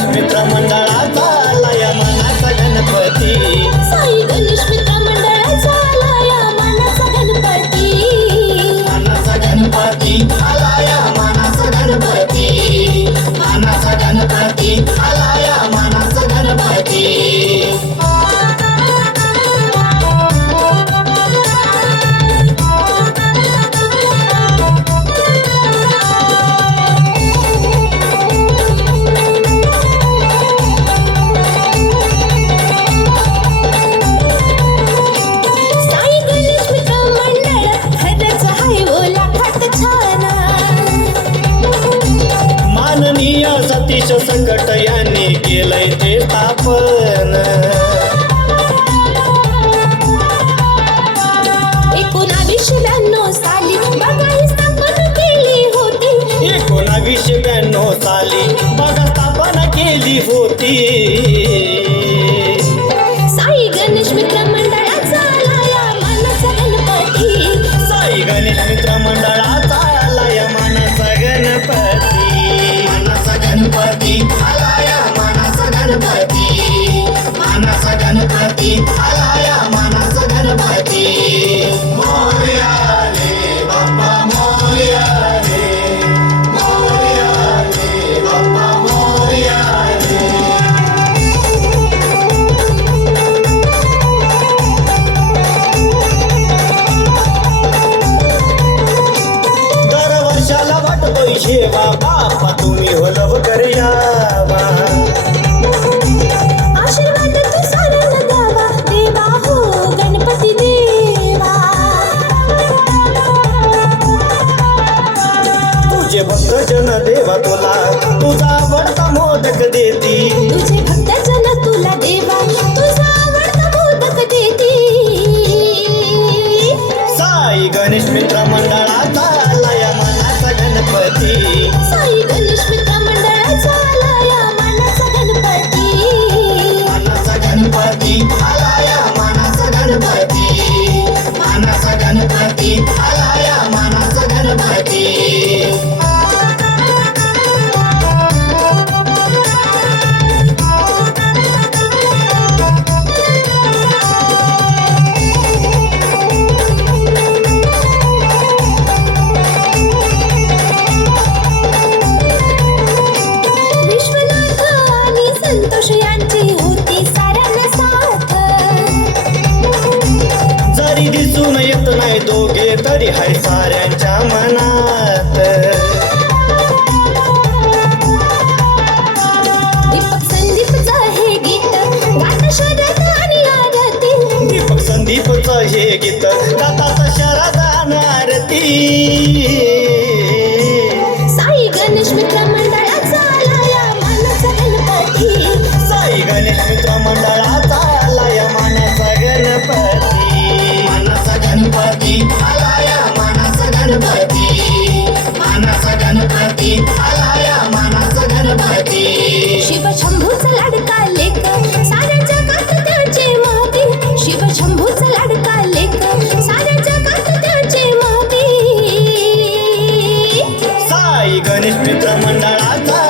गणेश मित्र मंडळाचा आला या मानाचा गणपती. साई गणेश मित्र मंडळाचा आला या मानाचा गणपती. मानाचा गणपती आला या मानाचा गणपती. मानाचा गणपती आला या मानाचा गणपती. माननीय सतीश संकट यांनी केलंय ते स्थापन. 1992 साली बघा ही स्थापन केली होती. 1992 साली बघा स्थापना केली होती. साई गणेश मित्र मंडळाचा आला या मानाचा गणपती. साई गणेश मित्र मंडळाचा आला या मानाचा गणपती. मानाचा गणपती आला या मानाचा गणपती. मानाचा गणपती आला या मानाचा गणपती. मोरया रे बाप्पा मोरया रे. मोरया रे बाप्पा मोरया रे. दरवर्षाला वाटतोय शेवा बाप्पा तुम्ही हो लवकर यावा. आशीर्वाद तू साऱ्यांना द्यावा देवा हो गणपती देवा. तुझे भक्त जन देवा तुला तुझा आवडता मोदक देती. तुझे भक्त जन तुला देवा तुझा आवडता मोदक देती. साई गणेश मित्र मंडळाचा आला या मानाचा गणपती. साई गणेश मित्र मंडळाचा आला या मानाचा गणपती. मानाचा गणपती आला या मानाचा गणपती. मानाचा गणपती आला या मानाचा गणपती. विश्वनाथ आणि संतोष यांची होती साऱ्यांना साथ. जरी दिसून येत नाही दोघे तरी हाय साऱ्यांच्या मनात. दीपक संदीपचं हे गीत गाता शरद आणि आरती. दीपक संदीपचं हे गीत गातात शरद आरती. साई गणेश मित्र मंडळाचा आला या मानाचा गणपती. साई गणेश मित्र मंडळाचा आला या मानाचा गणपती. मानाचा गणपती आला या मानाचा गणपती. मानाचा गणपती आला या मानाचा गणपती. शिव शंभूचा लाडका लेक साऱ्या जगात त्याचे महती. शिव शंभूचा लाडका लेक साऱ्या जगात त्याचे महती. साई गणेश मित्र मंडळाचा